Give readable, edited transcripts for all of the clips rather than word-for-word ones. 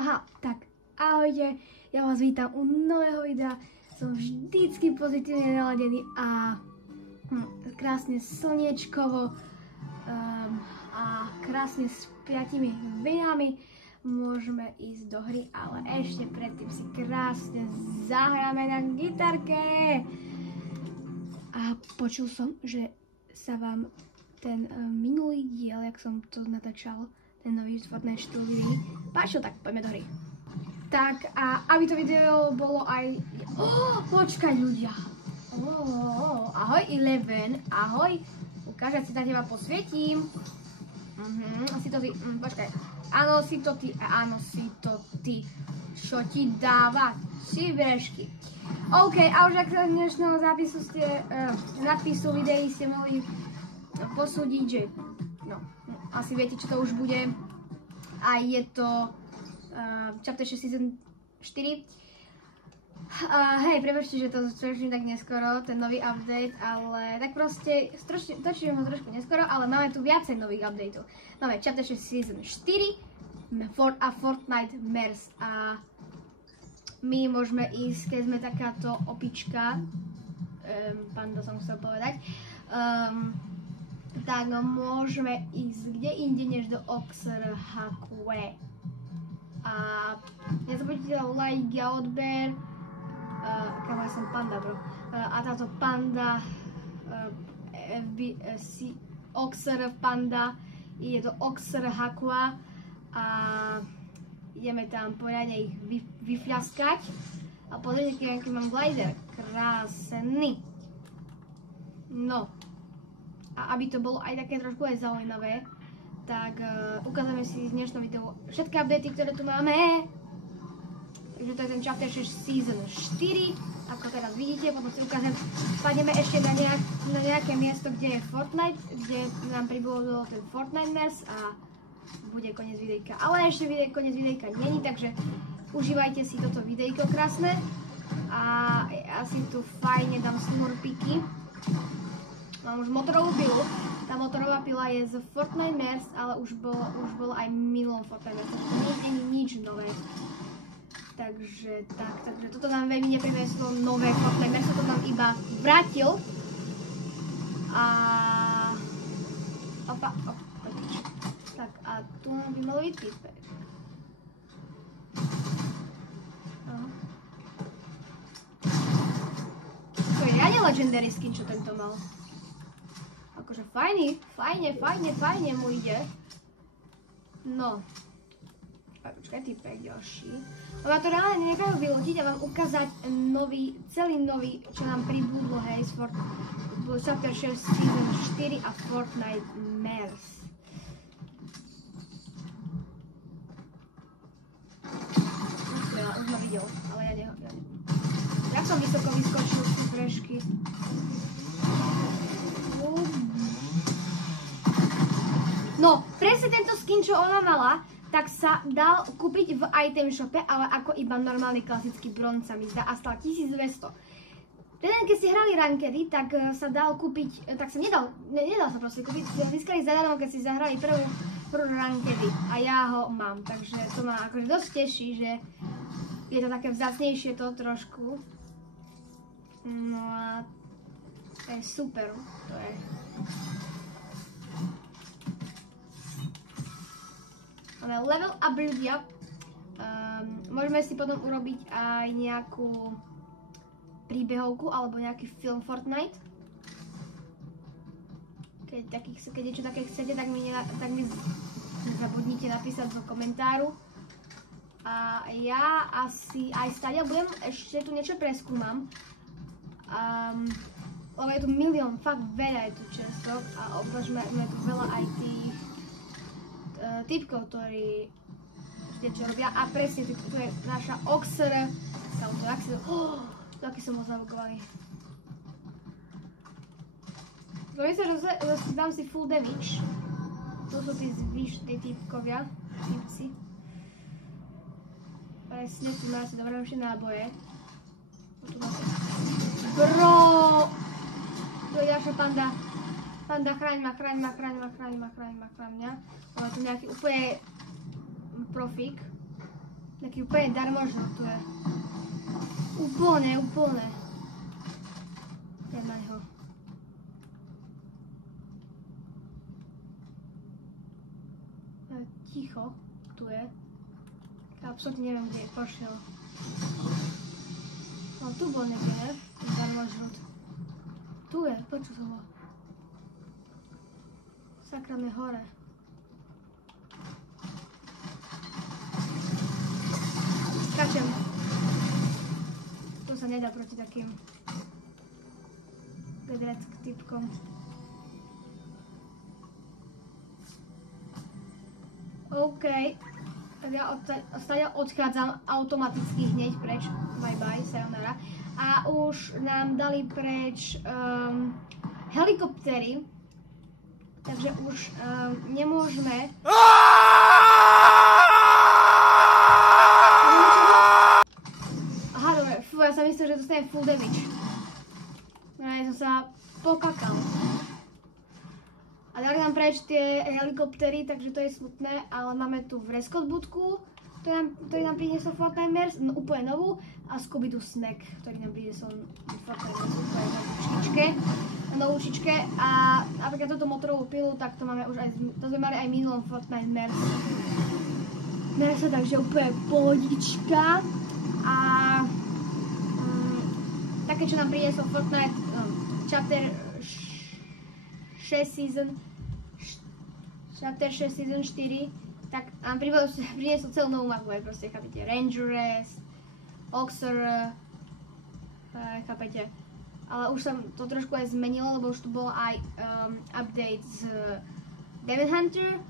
Aha, tak ahojte, ja vás vítam u nového videa. Som vždycky pozitívne naladený a krásne slniečkovo a krásne s 5 vinami môžeme ísť do hry, ale ešte predtým si krásne zahráme na gitarke. A počul som, že sa vám ten minulý diel, jak som to natáčal, ten nový Fortnite štúdií, páčil, tak poďme do hry. Tak a aby to video bolo aj... počkaj ľudia. Ahoj Eleven, ahoj. Ukážem si na teba posvietím. Si to ty, počkaj. Áno, si to ty, Čo ti dáva? Si brešky. OK, a už ak sa dnešného zápisu ste, nadpisu videí ste mohli posúdiť, že asi viete, čo to už bude. A je to Chapter 6 Season 4. Hej, prepáčte, že to strašne tak neskoro, ten nový update, ale tak proste točím ho trošku neskoro, ale máme tu viacej nových updateov. Máme Chapter 6 Season 4 a Fortnite MERS a my môžeme ísť, keď sme takáto opička, panda som chcel povedať, tak môžeme ísť kde inde než do Oxerhakwe. A nezabudnite like a odber, kamoja som panda, bro. A táto panda, Oxer panda, je to Oxerhakwe a ideme tam poriadne ich vyfľaskať. A pozrite, aký mám glider, krásny. No. A aby to bolo aj také trošku aj zaujímavé, tak ukážeme si v dnešnom videu všetky updaty, ktoré tu máme. Takže to je ten Chapter 6 Season 4, ako teraz vidíte, potom si ukážem, spadneme ešte na nejaké miesto, kde je Fortnite, kde nám pribudol ten Fortnite MERS a bude koniec videjka. Ale ešte koniec videjka není, takže užívajte si toto videjko krásne a ja si tu fajne dám snurpiky. Mám už motorovú pilu. Tá motorová pila je z Fortnite MERS, ale už bolo aj minulom Fortnite MERS. Nie je nič nové. Takže toto nám veľmi neprineslo nové Fortnite MERS, to nám iba vrátil. A... Tak a tu by malo byť typek. To je riadne legendary skin, čo tento mal. Akože fajne mu ide. No. Počkaj, typek ďalší. Ma to reálne nechajú vylotiť a vám ukázať celý nový, čo nám pribudlo, hej, z Chapter 6 Season 4 a Fortnite MERS. Už ma videl, ale ja neviem. Jak som vysoko vyskočil z brešky. No, presne tento skin, čo ona mala, tak sa dal kúpiť v item shope, ale ako iba normálny klasický bronz sa mi zdá a stal 1200. Ten, keď ste hrali rankedy, tak sa dal kúpiť, tak sa nedal sa proste kúpiť, získali zadarmo, keď si zahrali prvú rankedy a ja ho mám, takže to ma akože dosť teší, že je to také vzácnejšie to trošku. No a to je super, to je. Máme level up, ľudia. Môžeme si potom urobiť aj nejakú príbehovku alebo nejaký film Fortnite. Keď niečo také chcete, tak mi zabudnite napísať do komentáru. A ja asi aj stále budem, ešte tu niečo preskúmam. Lebo je tu milión, fakt veľa je tu čestok a obzvlášť máme tu veľa aj tých typkov, ktorí čo robia. A presne, tu je naša Oxer. Taký som ho zavokovaný. Zvolím sa, že dám si full damage. Tu sú tí zvyšní typkovia, typci. Presne, tu má asi dobré náboje. Bro! Tu je naša panda. Panda, chráň ma. Máme tu nejaký úplne profík. Taký úplne darmožný tu je. Úplne. Nemaj ho. Ticho, tu je. Absolutne neviem, kde je pošiel. No tu bol niekde, ne? Darmožný. Tu je, počul som ho. Sakrané hore. Skáčem. To sa nedá proti takým pedreck typkom. OK. Tak ja odtiaľ odchádzam automaticky hneď preč. Bye bye, sayonara. A už nám dali preč helikoptery. Takže už nemôžeme... Aha, dobre, fú, ja som myslel, že dostanem full damage. Ja som sa pokakal. A dali nám preč tie helikoptery, takže to je smutné, ale máme tu Vrescott budku, ktorý nám priniesol Fortnite, no, úplne novú, a Scooby-Doo snack, ktorý nám priniesol Fortnite novú čičke. A napríklad túto motorovú pilu, tak to máme už aj, to sme mali aj v minulom Fortnite Merse, takže úplne pohodička. A také, čo nám priniesol Fortnite Chapter 6 Season 4, tak nám priniesol celú novú mapu, aj proste, chápete, Rangeress, Oxer, chápete. Ale už sa to trošku aj zmenilo, lebo už tu bol aj update z Demon Hunter,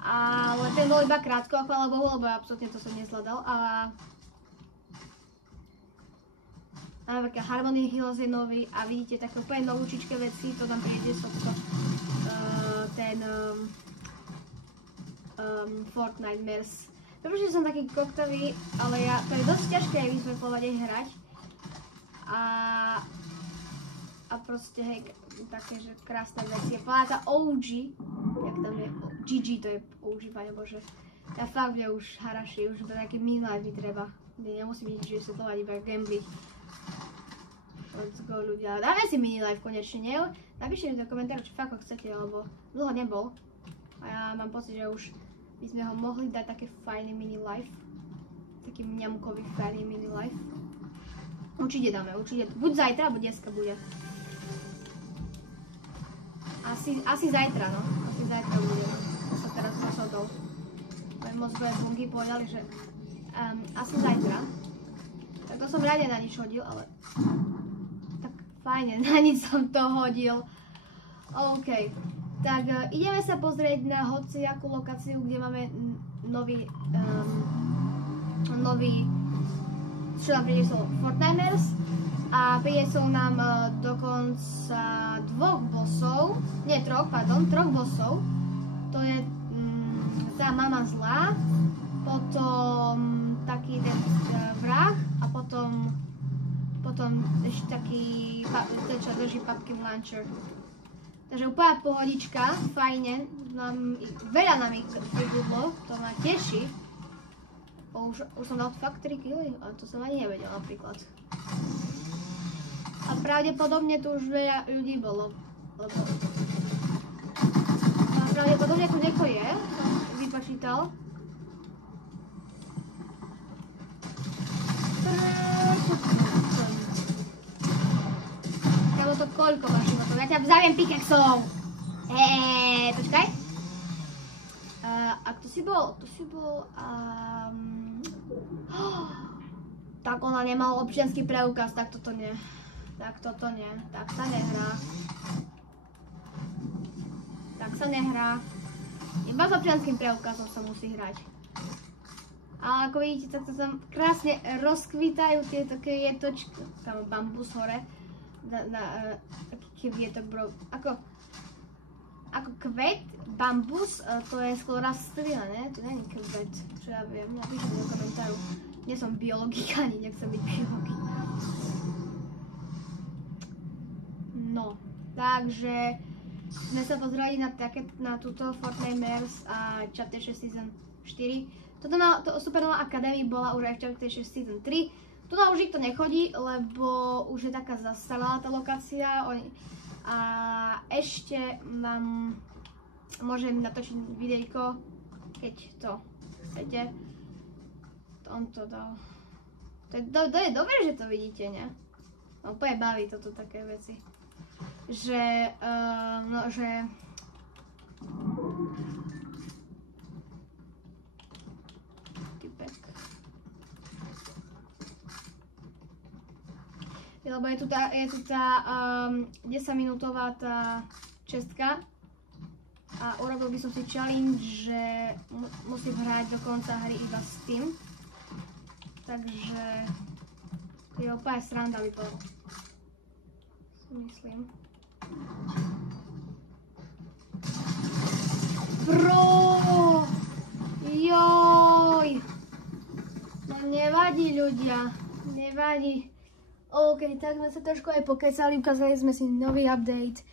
ale ten bol iba krátko, chvála Bohu, lebo absolútne to som nezvládal. A také Harmony Hills je nový a vidíte také úplne novúčičké veci, to nám priniesol ten Fortnite Merse. Pretože som taký koktavý, ale to je dosť ťažké aj vysvetľovať aj hrať. A proste hej, také, že krásne veci. Pamätá OG, jak tam je, GG to je OG, pane Bože. Ja fakt už haraši, už taký mini-life mi treba, kde nemusím nič vysvetľovať, iba gambling. Let's go ľudia, dáme si mini-life konečne, nie? Napíšte mi do komentáru, či fakt ho chcete, lebo dlho nebol. A ja mám pocit, že už by sme ho mohli dať také fajný mini-life. Taký mňamkový fajný mini-life. Určite dáme, určite. Buď zajtra, alebo dneska bude. Asi zajtra, no. Asi zajtra bude, no. To sa teraz rozhodol. Moje mozgové bunky povedali, že asi zajtra. Tak to som ráde na nič hodil, ale... Tak fajne, na nič som to hodil. OK. Tak ideme sa pozrieť na hociakú lokáciu, kde máme nový... čo nám priniesol Fortnite Merse. A priniesol nám dokonca troch bossov. To je tá mama zlá, potom taký ten vrah a potom ešte taký, ten čo drží pumpkin launcher. Takže úplná pohodička, fajne, veľa nám ich pribudlo, to ma teší. Už som dal fakt 3 kg, ale to som ani nevedel napríklad. A pravdepodobne tu už veľa ľudí bolo, lebo... A pravdepodobne tu niekto je, som vypočítal. Kámo, to koľko máš životov? Ja ťa zaviem pickaxom! Počkaj. A kto si bol? Tak ona nemala občiansky preukaz, tak toto nie. Tak sa nehrá. Iba s občianským preukazom sa musí hrať. Ale ako vidíte, tak to tam krásne rozkvitajú tieto kvietočky. Tam bambus hore. Taký kvietok, bro. Ako kvet, bambus, to je skôr rastlina, ne? To není kvet, čo ja viem. Napíšem do komentáru. Nie som biologika, ani nechcem byť biologika. No, takže sme sa pozreli na túto Fortnite Mares a Chapter 6 Season 4. To Supernova Academy bola už aj v Chapter 6 Season 3. Tu na už nikto nechodí, lebo už je taká zastaralá tá lokácia. A ešte môžem natočiť videjko, keď to chcete. On to dal. To je dobré, že to vidíte, ne? No úplne baví toto také veci. Že, typek. Lebo je tu tá 10-minútová tá čestka a urobil by som si challenge, že musím hrať do konca hry iba s tým. Takže je úplne sranda by to, si myslím. Bro! Joj! No nevadí ľudia, nevadí. OK, tak sme sa trošku aj pokecali, ukázali sme si nový update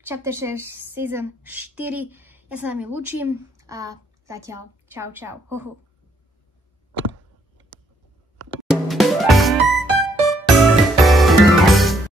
Chapter 6 Season 4. Ja sa nami lúčim a zatiaľ čau čau.